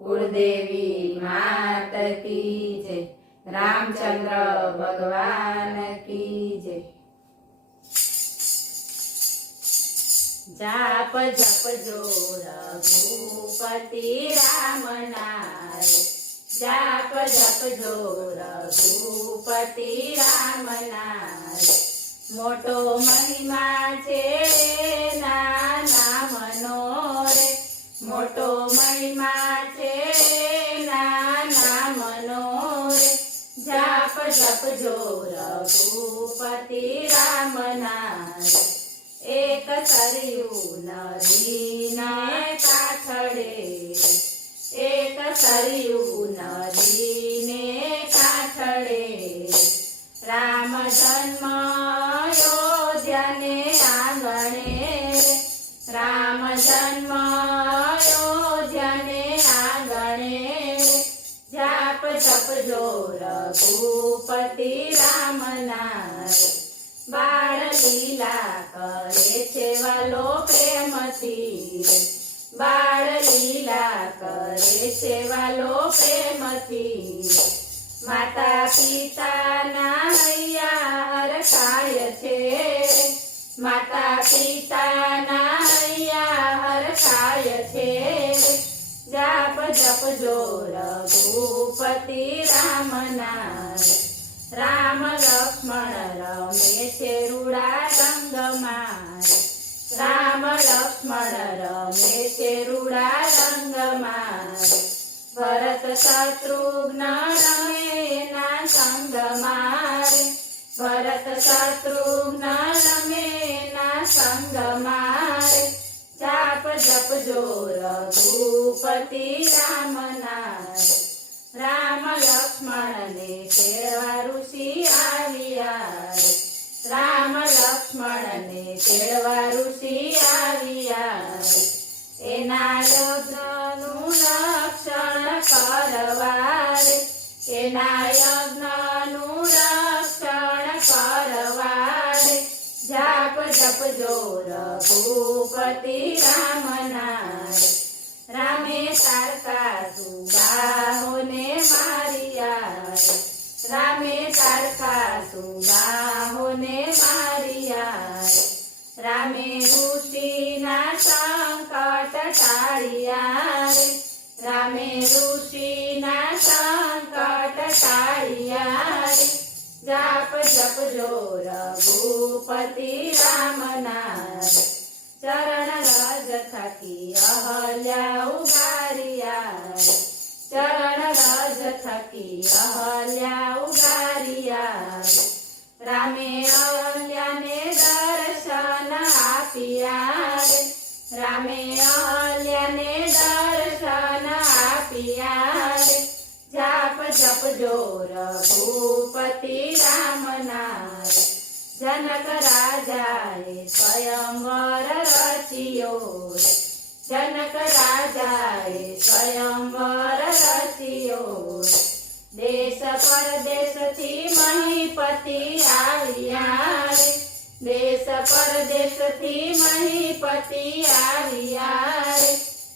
कुलदेवी मात की जय, रामचंद्र भगवान की जय। जाप जप जो रघुपति राम नाम, जाप जप जो रघुपति राम नाम। मोटो महिमा छे नाना मनो रे, मोटो महिमा छे नाना मनो रे। जाप जप जो रघुपति राम नाम। एक सरयू नदी ने काठड़े, एक सरयू नदी ने काठड़े। राम जन्म अयोध्या ने आंगणे, राम जन्म अयोध्या ने आंगणे। जाप जप जो रघुपति राम नाम। बाळ लीला करे छे वालो प्रेमथी, बाळ लीला करे छे वालो प्रेमथी। माता पिता ना हैया हरखाय छे, माता पिता ना हैया हरखाय छे। जाप जप जो रघुपति राम नाम। राम लक्ष्मण रमे छे रूड़ा रंग मारे, राम लक्ष्मण रमे छे रूड़ा रंग मारे। भरत शत्रुघ्न रमे ना संग मारे, भरत शत्रुघ्न रमे ना संग मारे। जाप जप जो रघुपति राम नाम। राम लक्ष्मण ने तेड़वा ऋषि आविया, राम लक्ष्मण ने तेड़वा ऋषि आविया। एना यज्ञनु रक्षण करवा रे, एना यज्ञनु रक्षण करवा रे। जाप जप जो रघुपति राम नाम। रामे तारकासुबाहुने मारिया, रामे तारकासुबाहुने मारिया। रामे ऋषिना संकट टाळिया रे, रामे ऋषिना संकट टाळिया रे। जाप जप जो रघुपति राम नाम। चरण रज थकी अहल्या उगारिया, चरण रज थकी अहल्या उगारिया। रामे अहल्या ने दर्शन आपिया रे, रामे अहल्या ने दर्शन आपिया रे। जाप जप जो रघुपति राम नाम। जनक राजाए स्वयंवर रचियो, जनक राजाए स्वयंवर रचियो। देश परदेश थी महीपति आविया रे, देश परदेश थी महीपति आविया रे।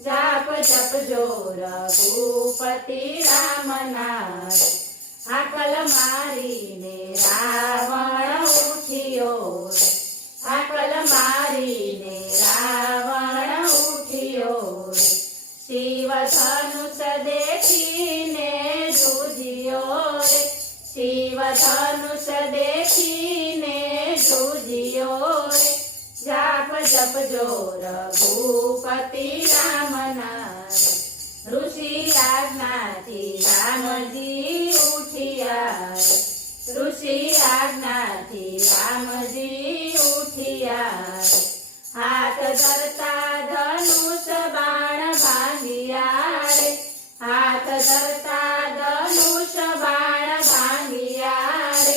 जाप जप जो रघुपति राम नाम। हाकल मारीने रावण उठियो, हाकल मारीने रावण उठियो। शिव धनुष देखीने जूझियो रे, शिव धनुष देखीने जूझियो रे। जाप जप जो रघुपति राम नाम। ऋषि आज्ञा थी रामजी उठिया, ऋषि आज्ञा थी रामजी उठिया। हाथ धरता धनुष बाण भांगिया रे, हाथ धरता धनुष बाण भांगिया रे।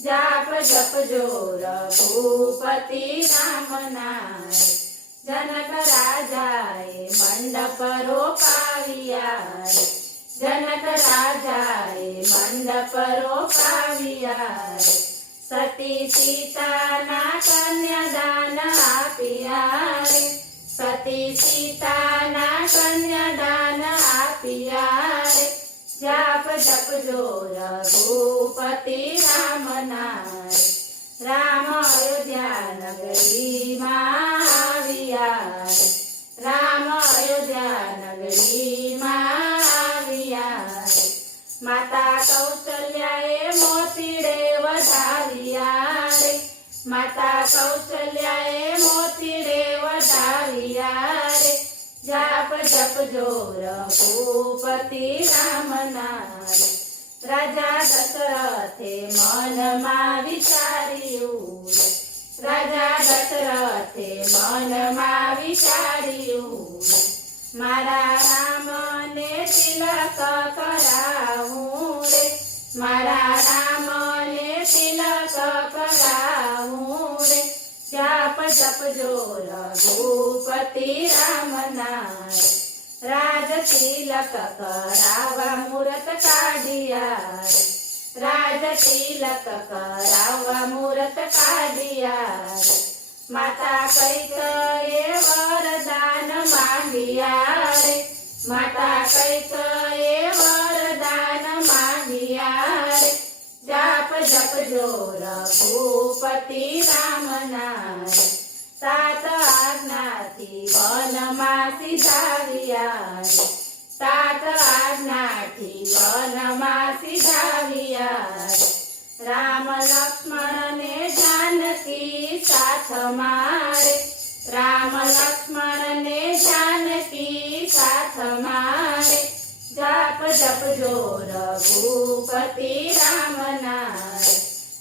जाप जप जो रघुपति राम नाम। जनक राजाए मंडप रोपाविया, जनक राजाए मंडप रोपाविया। सती सीता ना कन्यादान आपिया रे, सती सीता ना कन्यादान आपिया। પાપિયા રે જાપ જપજો રઘુપતિ રામ ના રે રામ અયોધ્યા નગરીમાં આવ્યા રે રામ અયોધ્યા નગરીમાં આવ્યા રે માતા કૌશલ્યાએ મોતીડે વધાવ્યા રે માતા કૌશલ્યાએ મોતીડે વધાવ્યા રે જાપ જપજો રઘુપતિ રામ ના રે રાજા દશરથે મનમાં વિચાર્યું રે રાજા દશરથે મનમાં વિચાર્યું રે મારા રામને તિલક કરાવું રે મારા રામને તિલક કરાવું રે જાપ જપજો રઘુપતિ રામ ના રે રાજ તિલક કરાવવા મૂરત કાઢ્યા રે રાજ તિલક કરાવવા મૂરત કાઢ્યા રે માતા કૈકેયીએ વરદાન માંગ્યા રે માતા કૈકેયીએ વરદાન માંગ્યા રે જાપ જપજો રઘુપતિ રામ ના રે સાત આજ્ઞાથી વનમાં સીધાવ્યા રે સાત આજ્ઞાથી વનમાં સીધાવ્યા રે રામ લક્ષ્મણને જાનકી સાથમાં રે રામ લક્ષ્મણને જાનકી સાથમાં રે જાપ જપજો રઘુપતિ રામ ના રે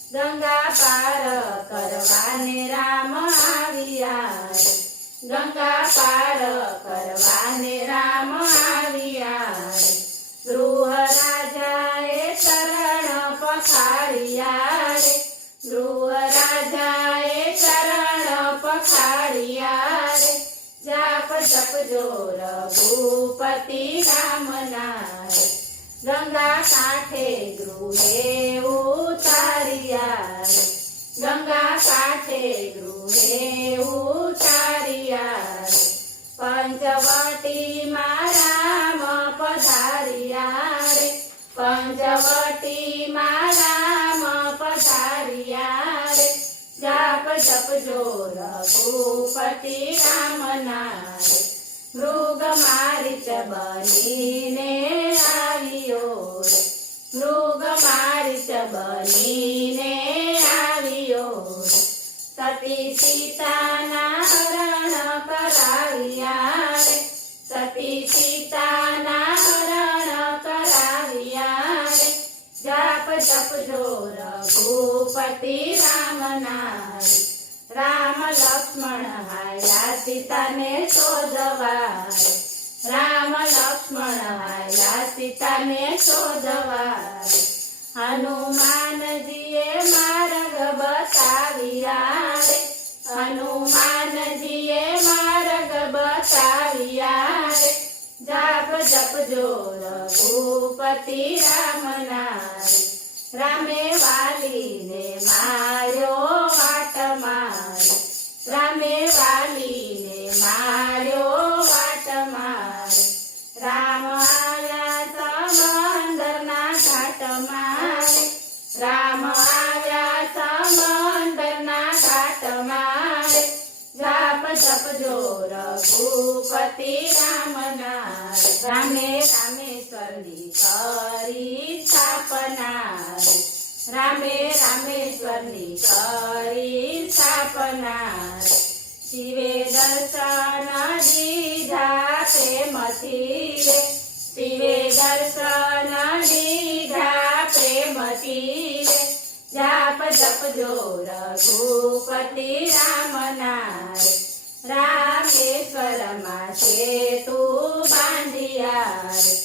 ગંગા પાર કરવાને રામ આવ્યા રે ગંગા પાર કરવાને રામ આવ્યા રે ગૃહ રાજાએ ચરણ પખાડ્યા રે ગૃહ રાજાએ ચરણ પખાડ્યા રે જાપ જપજો રઘુપતિ રામ ના રે ગંગા કાંઠે ગૃહે ઉતાર્યા રે ગંગા કાંઠે ગૃહે ઉતાર્યા રે પંચવટીમાં રામ પધાર્યા રે પંચવટીમાં રામ પધાર્યા રે જાપ જપજો રઘુપતિ રામ ના રે મૃગ મારીચ બનીને આવ્યો રે મૃગ મારીચ બનીને આવ્યો રે સતી સીતાના હરણ કરાવ્યા રે સતી સીતાના હરણ કરાવ્યા રે જાપ જપજો રઘુપતિ રામ ના રે રામ લક્ષ્મણ હાલ્યા સીતાને શોધવા રે રામ લક્ષ્મણ હાલ્યા સીતાને શોધવા રે હનુમાનજીએ માર્ગ બતાવ્યા રે હનુમાનજીએ માર્ગ બતાવ્યા રે જાપ જપજો રઘુપતિ રામ ના રે રામે વાલીને માર્યો વાટમાં રે રામે વાલીને માર્યો વાટમાં રે રામ આવ્યા સમંદરના ઘાટમાં રે રામ આવ્યા સમંદરના ઘાટમાં રે જાપ જપજો રઘુપતિ રામ ના રે રામે રામેશ્વરની કરી સ્થાપના રે રામે રામેશ્વરની કરી સ્થાપના રે શિવે દર્શન દીધા પ્રેમથી રે શિવે દર્શન દીધા પ્રેમથી રે જાપ જપજો રઘુપતિ રામ ના રે રામેશ્વરમાં સેતુ બાંધ્યા રે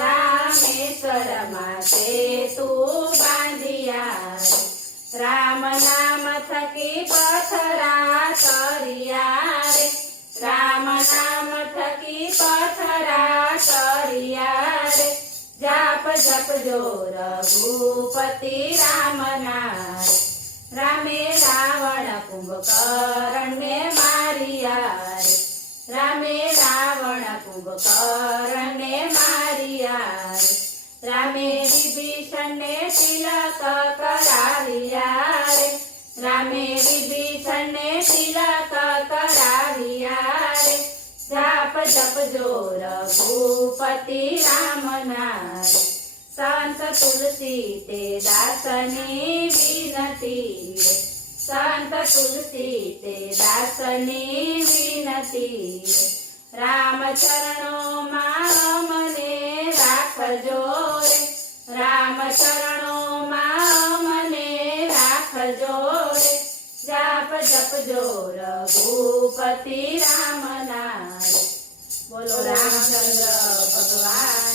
રામેશ્વરમાં સેતુ બાંધ્યા રે રામ નામ થકી પથરા કર્યા રે રામ નામ થકી પથરા કર્યા રે જાપ જપજો રઘુપતિ રામ ના રે રામે રાવણ કુંભકર્ણને માર્યા રે રામે રાવણ કુંભકર્ણને માર્યા વિભીષણને તિલક કરાવ્યા રે જાપ જપજો રઘુપતિ રામ નારે સંત તુલસી તે દાસની વિનતી રે સંત તુલસી તે દાસની વિનતી રે રામ ચરણોમાં મને રાખજો રે રામ ચરણોમાં મને રાખજો રે જાપ જપજો રઘુપતિ રામ નારે બોલો રામચંદ્ર ભગવાન